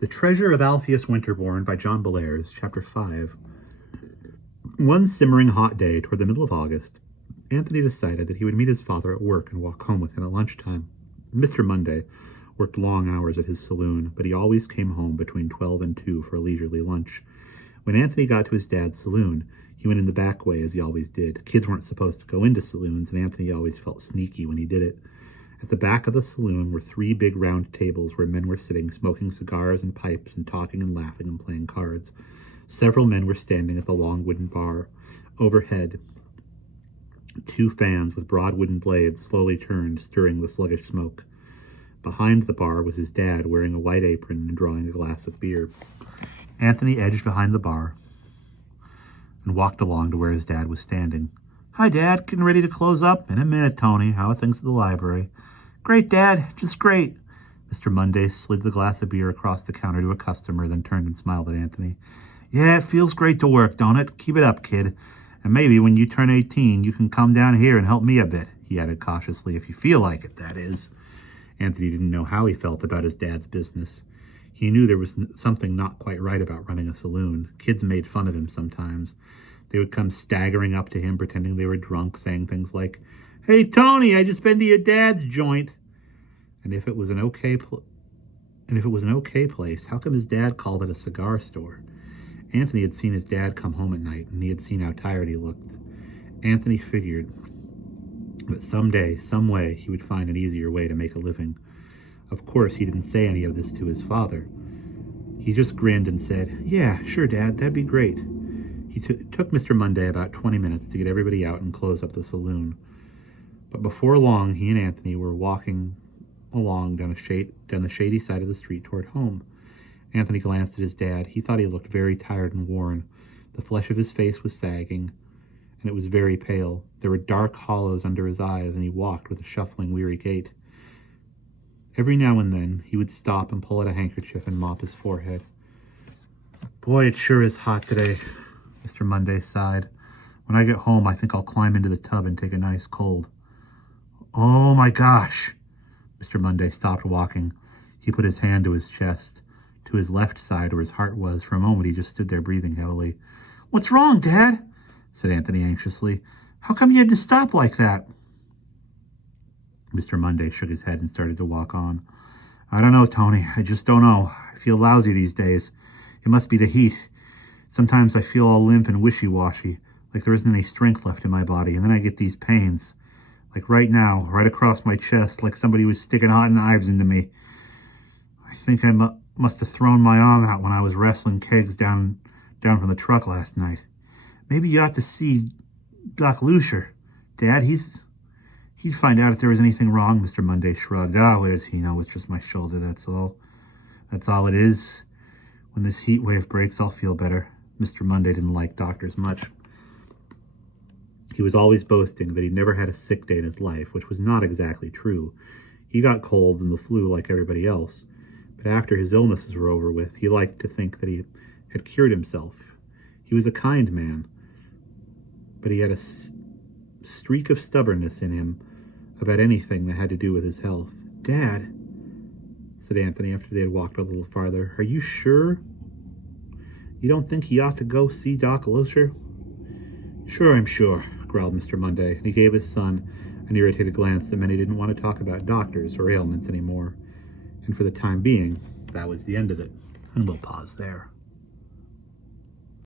The Treasure of Alpheus Winterborn by John Bellairs, Chapter 5. One simmering hot day toward the middle of August, Anthony decided that he would meet his father at work and walk home with him at lunchtime. Mr. Monday worked long hours at his saloon, but he always came home between 12 and 2 for a leisurely lunch. When Anthony got to his dad's saloon, he went in the back way as he always did. Kids weren't supposed to go into saloons, and Anthony always felt sneaky when he did it. At the back of the saloon were 3 big round tables where men were sitting, smoking cigars and pipes and talking and laughing and playing cards. Several men were standing at the long wooden bar. Overhead, 2 fans with broad wooden blades slowly turned, stirring the sluggish smoke. Behind the bar was his dad, wearing a white apron and drawing a glass of beer. Anthony edged behind the bar and walked along to where his dad was standing. "Hi, Dad. Getting ready to close up?" "In a minute, Tony. How are things at the library?" "Great, Dad. Just great." Mr. Monday slid the glass of beer across the counter to a customer, then turned and smiled at Anthony. "Yeah, it feels great to work, don't it? Keep it up, kid. And maybe when you turn 18, you can come down here and help me a bit," he added cautiously. "If you feel like it, that is." Anthony didn't know how he felt about his dad's business. He knew there was something not quite right about running a saloon. Kids made fun of him sometimes. They would come staggering up to him, pretending they were drunk, saying things like, "Hey, Tony, I just been to your dad's joint." And if it was an okay place, how come his dad called it a cigar store? Anthony had seen his dad come home at night, and he had seen how tired he looked. Anthony figured that someday, some way, he would find an easier way to make a living. Of course, he didn't say any of this to his father. He just grinned and said, "Yeah, sure, Dad, that'd be great." It took Mr. Monday about 20 minutes to get everybody out and close up the saloon. But before long, he and Anthony were walking along down the shady side of the street toward home. Anthony glanced at his dad. He thought he looked very tired and worn. The flesh of his face was sagging, and it was very pale. There were dark hollows under his eyes, and he walked with a shuffling, weary gait. Every now and then, he would stop and pull out a handkerchief and mop his forehead. "Boy, it sure is hot today," Mr. Monday sighed. "When I get home, I think I'll climb into the tub and take a nice cold." "Oh my gosh!" Mr. Monday stopped walking. He put his hand to his chest, to his left side where his heart was. For a moment, he just stood there breathing heavily. "What's wrong, Dad?" said Anthony anxiously. "How come you had to stop like that?" Mr. Monday shook his head and started to walk on. "I don't know, Tony. I just don't know. I feel lousy these days. It must be the heat. Sometimes I feel all limp and wishy-washy, like there isn't any strength left in my body, and then I get these pains. Like right now, right across my chest, like somebody was sticking hot knives into me. I think I must have thrown my arm out when I was wrestling kegs down from the truck last night. Maybe you ought to see Doc Lucier. Dad, he'd find out if there was anything wrong." Mr. Monday shrugged. "What does he know? It's just my shoulder, that's all. That's all it is. When this heat wave breaks, I'll feel better." Mr. Monday didn't like doctors much. He was always boasting that he'd never had a sick day in his life, which was not exactly true. He got colds and the flu like everybody else. But after his illnesses were over with, he liked to think that he had cured himself. He was a kind man, but he had a streak of stubbornness in him about anything that had to do with his health. "Dad," said Anthony after they had walked a little farther, "are you sure? You don't think he ought to go see Doc Lucier?" "Sure, I'm sure," growled Mr. Monday, and he gave his son an irritated glance that meant he didn't want to talk about doctors or ailments anymore. And for the time being, that was the end of it. And we'll pause there.